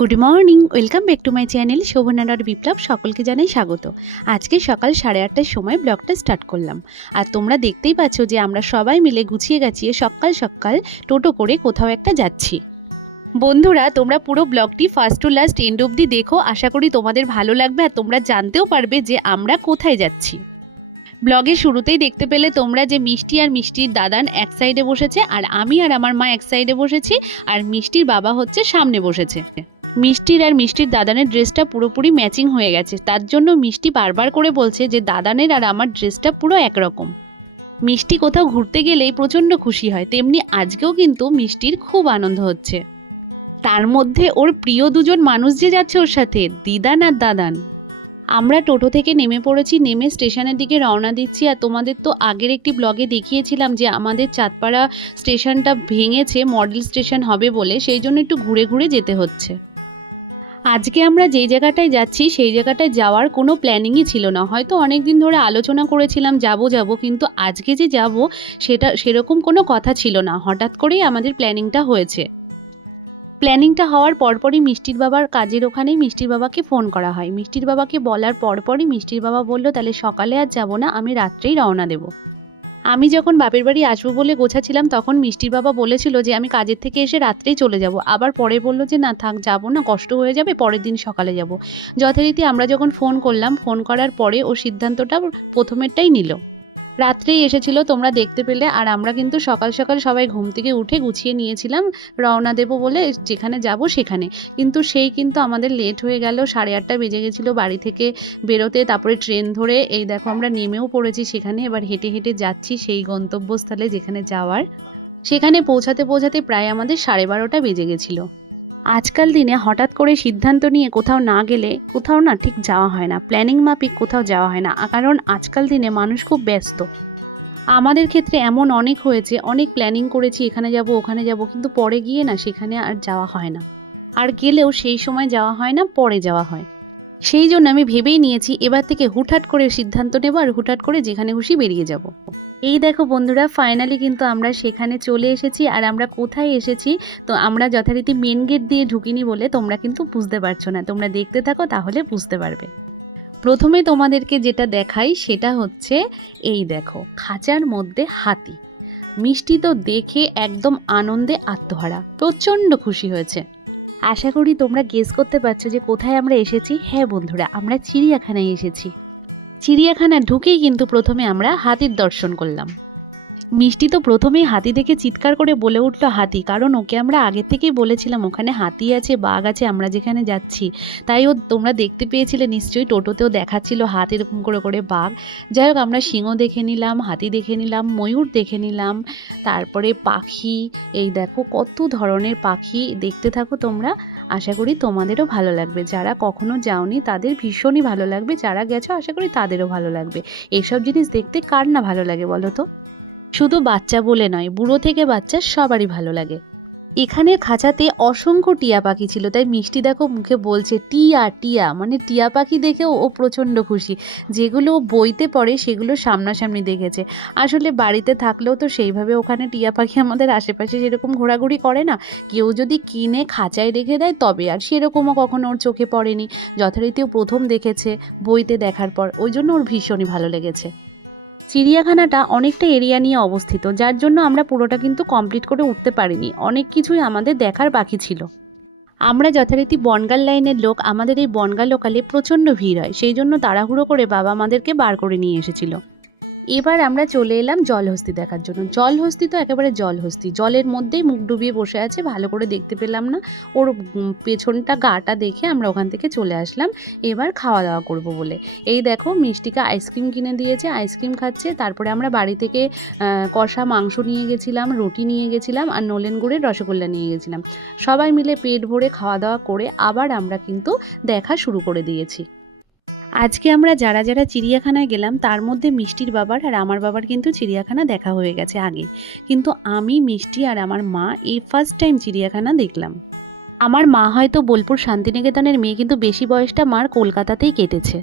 Good morning welcome back to my channel শোভনাডার বিপ্লব সকলকে জানাই স্বাগত। আজকে সকাল সাড়ে আটটার সময় ব্লগটা স্টার্ট করলাম। আর তোমরা দেখতেই পাচ্ছ যে আমরা সবাই মিলে গুছিয়ে গাছিয়ে সকাল সকাল টোটো করে কোথাও একটা যাচ্ছি। বন্ধুরা, তোমরা পুরো ব্লগটি ফার্স্ট টু লাস্ট এন্ড অবধি দেখো। আশা করি তোমাদের ভালো লাগবে আর তোমরা জানতেও পারবে যে আমরা কোথায় যাচ্ছি। ব্লগের শুরুতেই দেখতে পেলে তোমরা যে মিষ্টি আর মিষ্টির দাদান এক সাইডে বসেছে আর আমি আর আমার মা এক সাইডে বসেছি আর মিষ্টির বাবা হচ্ছে সামনে বসেছে। মিষ্টির আর মিষ্টির দাদানের ড্রেসটা পুরোপুরি ম্যাচিং হয়ে গেছে। তার জন্য মিষ্টি বারবার করে বলছে যে, দাদানের আর আমার ড্রেসটা পুরো একরকম। মিষ্টি কোথাও ঘুরতে গেলেই প্রচণ্ড খুশি হয়। তেমনি আজকেও কিন্তু মিষ্টির খুব আনন্দ হচ্ছে। তার মধ্যে ওর প্রিয় দুজন মানুষ যে যাচ্ছে ওর সাথে, দিদান আর দাদান। আমরা টোটো থেকে নেমে পড়েছি, নেমে স্টেশনের দিকে রওনা দিচ্ছি। আর তোমাদের তো আগের একটি ব্লগে দেখিয়েছিলাম যে, আমাদের চাঁদপাড়া স্টেশনটা ভেঙেছে, মডেল স্টেশন হবে বলে। সেই জন্য একটু ঘুরে ঘুরে যেতে হচ্ছে। আজকে আমরা যেই জায়গাটায় যাচ্ছি, সেই জায়গাটায় যাওয়ার কোনো প্ল্যানিংই ছিল না। হয়তো অনেক দিন ধরে আলোচনা করেছিলাম, যাব যাব, কিন্তু আজকে যে যাব, সেটা সেরকম কোনো কথা ছিল না। হঠাৎ করেই আমাদের প্ল্যানিংটা হয়েছে। প্ল্যানিংটা হওয়ার পরপরই মিষ্টির বাবার কাজের ওখানেই মিষ্টির বাবাকে ফোন করা হয়। মিষ্টির বাবাকে বলার পরপরই মিষ্টির বাবা বলল, তাহলে সকালে আর যাব না, আমি রাত্রেই রওনা দেব। আমি যখন বাপের বাড়ি আসব বলে গোছাছিলাম তখন মিষ্টির বাবা বলেছিল যে, আমি কাজের থেকে এসে রাত্রেই চলে যাব। আবার পরে বলল যে, না, থাক, যাব না, কষ্ট হয়ে যাবে, পরের দিন সকালে যাব। যথারীতি আমরা যখন ফোন করলাম, ফোন করার পরে ও সিদ্ধান্তটা প্রথমেরটাই নিল। রাত্রেই এসেছিল, তোমরা দেখতে পেলে। আর আমরা কিন্তু সকাল সকাল সবাই ঘুম থেকে উঠে গুছিয়ে নিয়েছিলাম রওনা দেবো বলে, যেখানে যাব সেখানে। কিন্তু সেই কিন্তু আমাদের লেট হয়ে গেল, সাড়ে আটটা বেজে গেছিল বাড়ি থেকে বেরোতে। তারপরে ট্রেন ধরে, এই দেখো আমরা নেমেও পড়েছি সেখানে। এবার হেঁটে হেঁটে যাচ্ছি সেই গন্তব্যস্থলে যেখানে যাওয়ার। সেখানে পৌঁছাতে পৌঁছাতে প্রায় আমাদের সাড়ে বারোটা বেজে গেছিল। আজকাল দিনে হঠাৎ করে সিদ্ধান্ত নিয়ে কোথাও না গেলে কোথাও না ঠিক যাওয়া হয় না প্ল্যানিং মাফিক কোথাও যাওয়া হয় না, কারণ আজকাল দিনে মানুষ খুব ব্যস্ত। আমাদের ক্ষেত্রে এমন অনেক হয়েছে, অনেক প্ল্যানিং করেছি, এখানে যাব, ওখানে যাব, কিন্তু পরে গিয়ে না সেখানে আর যাওয়া হয় না। আর গেলেও সেই সময় যাওয়া হয় না, পরে যাওয়া হয়। সেই জন্য আমি ভেবেই নিয়েছি, এবার থেকে হুটহাট করে সিদ্ধান্ত নেব আর হুটহাট করে যেখানে খুশি বেরিয়ে যাব। এই দেখো বন্ধুরা ফাইনালি কিন্তু আমরা সেখানে চলে এসেছি আর আমরা কোথায় এসেছি? তো আমরা যথারীতি মেন গেট দিয়ে ঢুকিনি বলে তোমরা কিন্তু বুঝতে পারছ না। তোমরা দেখতে থাকো, তাহলে বুঝতে পারবে। প্রথমে তোমাদেরকে যেটা দেখাই, সেটা হচ্ছে এই দেখো, খাঁচার মধ্যে হাতি। মিষ্টি তো দেখে একদম আনন্দে আত্মহারা, প্রচণ্ড খুশি হয়েছে। আশা করি তোমরা গেস করতে পারছ যে কোথায় আমরা এসেছি। হ্যাঁ বন্ধুরা, আমরা চিড়িয়াখানায় এসেছি। চিড়িয়াখানা ঢুকেই কিন্তু প্রথমে আমরা হাতির দর্শন করলাম। মিষ্টি তো প্রথমেই হাতি দেখে চিৎকার করে বলে উঠল, হাতি, কারণ ওকে আমরা আগে থেকেই বলেছিলাম, ওখানে হাতি আছে, বাঘ আছে, আমরা যেখানে যাচ্ছি। তাই ও তোমরা দেখতে পেয়েছিলে নিশ্চয়ই, টোটোতেও দেখাচ্ছিল হাত এরকম করে করে বাঘ। যাই হোক, আমরা সিংহ দেখে নিলাম, হাতি দেখে নিলাম, ময়ূর দেখে নিলাম, তারপরে পাখি, এই দেখো কত ধরনের পাখি দেখতে থাকো তোমরা। আশা করি তোমাদেরও ভালো লাগবে। যারা কখনো যাওনি, তাদের ভীষণই ভালো লাগবে। যারা গেছো, আশা করি তাদেরও ভালো লাগবে। এইসব জিনিস দেখতে কার না ভালো লাগে বলো তো? শুধু বাচ্চা বলে নয়, বুড়ো থেকে বাচ্চা সবারই ভালো লাগে। এখানের খাঁচাতে অসংখ্য টিয়া পাখি ছিল, তাই মিষ্টি দেখো মুখে বলছে, টিয়া টিয়া। মানে টিয়া পাখি দেখেও ও প্রচণ্ড খুশি। যেগুলো বইতে পড়ে সেগুলো সামনাসামনি দেখেছে। আসলে বাড়িতে থাকলেও তো সেইভাবে ওখানে টিয়া পাখি আমাদের আশেপাশে সেরকম ঘোরাঘুরি করে না। কেউ যদি কিনে খাঁচায় রেখে দেয়, তবে আর সেরকমও কখনো ওর চোখে পড়েনি। যথারীতি ও প্রথম দেখেছে বইতে দেখার পর। ওই জন্য ওর ভীষণই ভালো লেগেছে। চিড়িয়াখানাটা অনেকটা এরিয়া নিয়ে অবস্থিত, যার জন্য আমরা পুরোটা কিন্তু কমপ্লিট করে উঠতে পারিনি। অনেক কিছুই আমাদের দেখার বাকি ছিল। আমরা যথারীতি বনগাল লাইনের লোক, আমাদের এই বনগাল লোকালে প্রচণ্ড ভিড় হয়। সেই জন্য তাড়াহুড়ো করে বাবা আমাদেরকে বার করে নিয়ে এসেছিল। এবার আমরা চলে এলাম জলহস্তি দেখার জন্য। জলহস্তি তো একেবারে জলহস্তি জলের মধ্যেই মুখ ডুবিয়ে বসে আছে, ভালো করে দেখতে পেলাম না। ওর পেছনটা গাটা দেখে আমরা ওখান থেকে চলে আসলাম। এবার খাওয়া দাওয়া করব বলে। এই দেখো, মিষ্টিকে আইসক্রিম কিনে দিয়েছে, আইসক্রিম খাচ্ছে। তারপরে আমরা বাড়ি থেকে কষা মাংস নিয়ে গেছিলাম, রুটি নিয়ে গেছিলাম আর নলেন গুড়ের রসগোল্লা নিয়ে গেছিলাম। সবাই মিলে পেট ভরে খাওয়া দাওয়া করে আবার আমরা কিন্তু দেখা শুরু করে দিয়েছি। আজকে আমরা যারা যারা চিড়িয়াখানায় গেলাম, তার মধ্যে মিষ্টির বাবার আর আমার বাবার কিন্তু চিড়িয়াখানা দেখা হয়ে গেছে আগে। কিন্তু আমি, মিষ্টি আর আমার মা এই ফার্স্ট টাইম চিড়িয়াখানা দেখলাম। আমার মা হয়তো বোলপুর শান্তিনিকেতনের মেয়ে, কিন্তু বেশি বয়সটা মার কলকাতাতেই কেটেছে।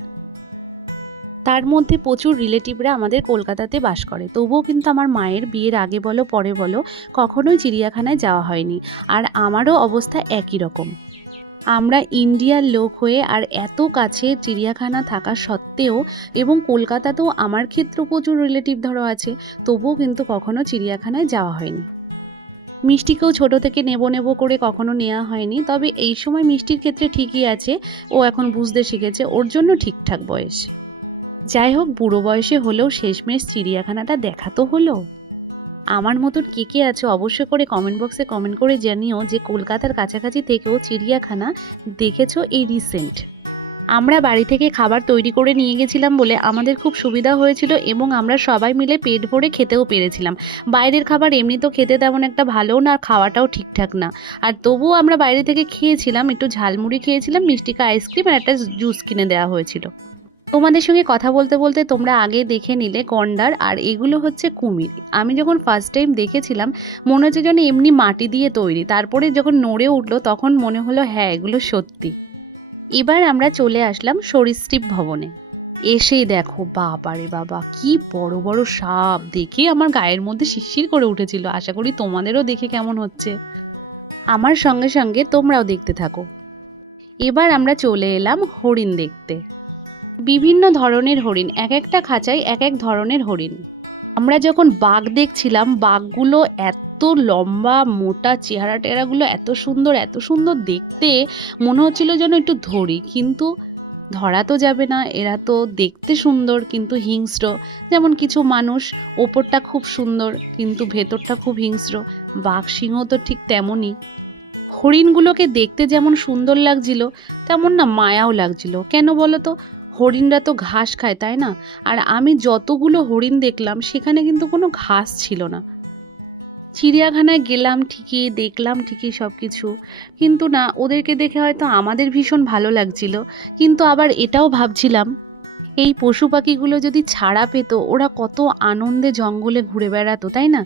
তার মধ্যে প্রচুর রিলেটিভরা আমাদের কলকাতাতে বাস করে। তবুও কিন্তু আমার মায়ের বিয়ের আগে বলো, পরে বলো, কখনোই চিড়িয়াখানায় যাওয়া হয়নি। আর আমারও অবস্থা একই রকম। আমরা ইন্ডিয়ার লোক হয়ে আর এত কাছে চিড়িয়াখানা থাকা সত্ত্বেও এবং কলকাতাতেও আমার ক্ষেত্রেও প্রচুর রিলেটিভ ধরো আছে, তবুও কিন্তু কখনো চিড়িয়াখানায় যাওয়া হয়নি। মিষ্টিকেও ছোট থেকে নেব নেব করে কখনো নেওয়া হয়নি, তবে এই সময় মিষ্টির ক্ষেত্রে ঠিকই আছে, ও এখন বুঝতে শিখেছে, ওর জন্য ঠিকঠাক বয়স। যাই হোক, বুড়ো বয়সে হলেও শেষমেশ চিড়িয়াখানাটা দেখা তো হলো। আমার মতন কে কে আছে অবশ্যই করে কমেন্ট বক্সে কমেন্ট করে জানিও যে কলকাতার কাছাকাছি থেকেও চিড়িয়াখানা দেখেছ এই রিসেন্ট আমরা বাড়ি থেকে খাবার তৈরি করে নিয়ে গেছিলাম বলে আমাদের খুব সুবিধা হয়েছিল এবং আমরা সবাই মিলে পেট ভরে খেতেও পেরেছিলাম। বাইরের খাবার এমনি তো খেতে তেমন একটা ভালোও না, আর খাওয়াটাও ঠিকঠাক না। আর তবুও আমরা বাইরে থেকে খেয়েছিলাম, একটু ঝালমুড়ি খেয়েছিলাম, মিষ্টিকা আইসক্রিম আর একটা জুস কিনে দেওয়া হয়েছিল। তোমাদের সঙ্গে কথা বলতে বলতে তোমরা আগে দেখে নিলে গন্ডার, আর এগুলো হচ্ছে কুমির। আমি যখন ফার্স্ট টাইম দেখেছিলাম, মনে হচ্ছে যেন এমনি মাটি দিয়ে তৈরি। তারপরে যখন নড়ে উঠল, তখন মনে হলো হ্যাঁ এগুলো সত্যি। এবার আমরা চলে আসলাম সরীসৃপ ভবনে। এসেই দেখো বাবারে বাবা, কি বড় বড় সাপ। দেখে আমার গায়ের মধ্যে শিরশির করে উঠেছিল। আশা করি তোমাদেরও দেখে কেমন হচ্ছে। আমার সঙ্গে সঙ্গে তোমরাও দেখতে থাকো। এবার আমরা চলে এলাম হরিণ দেখতে। বিভিন্ন ধরনের হরিণ, এক একটা খাঁচায় এক এক ধরনের হরিণ। আমরা যখন বাঘ দেখছিলাম, বাঘগুলো এত লম্বা, মোটা চেহারা টেহারাগুলো এত সুন্দর এত সুন্দর দেখতে মনে হচ্ছিল যেন একটু ধরি, কিন্তু ধরা তো যাবে না, এরা তো দেখতে সুন্দর কিন্তু হিংস্র। যেমন কিছু মানুষ ওপরটা খুব সুন্দর কিন্তু ভেতরটা খুব হিংস্র, বাঘ সিংহ তো ঠিক তেমনই। হরিণগুলোকে দেখতে যেমন সুন্দর লাগছিল, তেমন না মায়াও লাগছিল। কেন বলো তো? হরিণরা তো ঘাস খায়, তাই না? আর আমি যতগুলো হরিণ দেখলাম, সেখানে কিন্তু কোনো ঘাস ছিল না। চিড়িয়াখানায় গেলাম ঠিকই, দেখলাম ঠিকই সব কিছু কিন্তু না, ওদেরকে দেখে হয়তো আমাদের ভীষণ ভালো লাগছিল। কিন্তু আবার এটাও ভাবছিলাম, এই পশু পাখিগুলো যদি ছাড়া পেত, ওরা কত আনন্দে জঙ্গলে ঘুরে বেড়াতো, তাই না?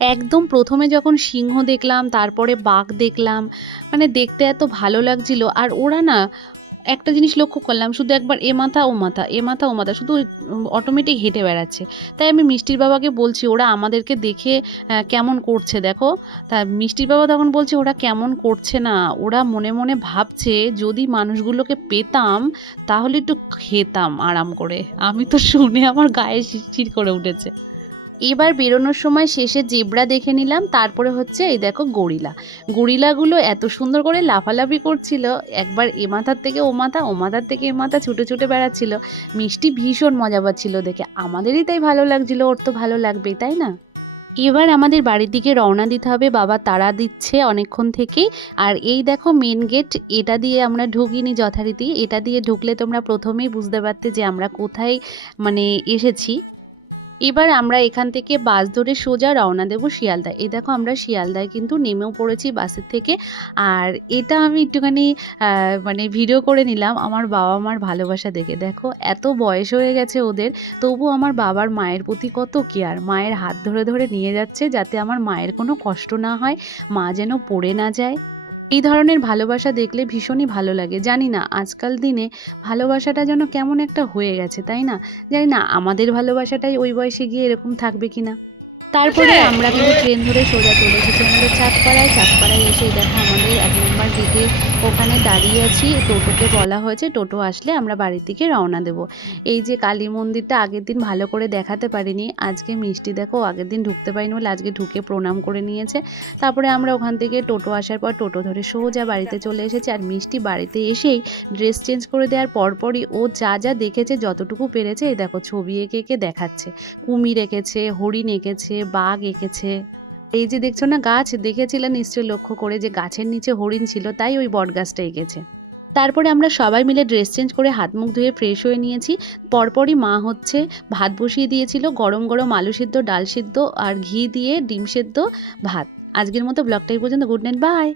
একদম প্রথমে যখন সিংহ দেখলাম, তারপরে বাঘ দেখলাম মানে দেখতে এত ভালো লাগছিল। আর ওরা না একটা জিনিস লক্ষ্য করলাম, শুধু একবার এ মাথা, ও মাথা, এ মাথা, ও মাথা, শুধু অটোমেটিক হেঁটে বেড়াচ্ছে। তাই আমি মিষ্টির বাবাকে বলছি, ওরা আমাদেরকে দেখে কেমন করছে দেখো। তা মিষ্টির বাবা তখন বলছে, ওরা কেমন করছে না? ওরা মনে মনে ভাবছে, যদি মানুষগুলোকে পেতাম, তাহলে একটু খেতাম আরাম করে। আমি তো শুনে আমার গায়ে শিরশির করে উঠেছে। এবার বেরোনোর সময় শেষে জেব্রা দেখে নিলাম, তারপরে হচ্ছে এই দেখো গরিলা। গরিলাগুলো এত সুন্দর করে লাফালাফি করছিল, একবার এ মাথার থেকে ও মাথা, ও মাথার থেকে এ মাথা ছুটে ছুটে বেড়াচ্ছিল। মিষ্টি ভীষণ মজা পাচ্ছিল দেখে, আমাদেরই তাই ভালো লাগছিল, ওর তো ভালো লাগবেই তাই না? এবার আমাদের বাড়ির দিকে রওনা দিতে হবে, বাবা তারা দিচ্ছে অনেকক্ষণ থেকেই। আর এই দেখো মেন গেট এটা দিয়ে আমরা ঢুকিনি যথারীতি। এটা দিয়ে ঢুকলে তোমরা প্রথমেই বুঝতে পারতে যে আমরা কোথায় মানে এসেছি। এবার আমরা এখান থেকে বাস ধরে সোজা রওনা দেবো শিয়ালদায়। এই দেখো আমরা শিয়ালদায় কিন্তু নেমেও পড়েছি বাসের থেকে। আর এটা আমি একটুখানি মানে ভিডিও করে নিলাম। আমার বাবা মার ভালোবাসা দেখে। দেখো, এত বয়স হয়ে গেছে ওদের। তবু আমার বাবার মায়ের প্রতি কত কেয়ার মায়ের হাত ধরে ধরে নিয়ে যাচ্ছে যাতে আমার মায়ের কোনো কষ্ট না হয়। মা যেন পড়ে না যায়। এই ধরনের ভালোবাসা দেখলে ভীষণই ভালো লাগে। জানি না আজকাল দিনে ভালোবাসাটা যেন কেমন একটা হয়ে গেছে তাই না? জানি না আমাদের ভালোবাসাটাই ওই বয়সে গিয়ে এরকম থাকবে কি না তারপরে আমরা কিন্তু ট্রেন ধরে সোজা চলে এসেছি। আমাদের চাঁদপাড়ায় চাঁদপাড়ায় এসে দেখা গেটে ওখানে দাঁড়িয়ে আছি, টোটোকে বলা হয়েছে, টোটো আসলে আমরা বাড়ির দিকে রওনা দেব। এই যে কালী মন্দিরটা আগের দিন ভালো করে দেখাতে পারিনি, আজকে মিষ্টি দেখো আগের দিন ঢুকতে পারিনি বলে আজকে ঢুকে প্রণাম করে নিয়েছে। তারপরে আমরা ওখান থেকে টোটো আসার পর টোটো ধরে সোজা বাড়িতে চলে এসেছি আর মিষ্টি বাড়িতে এসেই ড্রেস চেঞ্জ করে দেওয়ার পরপরই ও যা যা দেখেছে, যতটুকু পেরেছে, এই দেখো ছবি এঁকে এঁকে দেখাচ্ছে। কুমির এঁকেছে, হরিণ এঁকেছে, বাঘ এঁকেছে। এই যে দেখছ না গাছ দেখেছিলেন নিশ্চয়ই লক্ষ্য করে যে গাছের নিচে হরিণ ছিল, তাই ওই বটগাছটা এঁকেছে। তারপরে আমরা সবাই মিলে ড্রেস চেঞ্জ করে হাত মুখ ধুয়ে ফ্রেশ হয়ে নিয়েছি। পরপরই মা হচ্ছে ভাত বসিয়ে দিয়েছিল, গরম গরম আলু সিদ্ধ, ডাল সিদ্ধ আর ঘি দিয়ে ডিম সেদ্ধ ভাত। আজকের মতো ব্লগটাই পর্যন্ত গুড নাইট বাই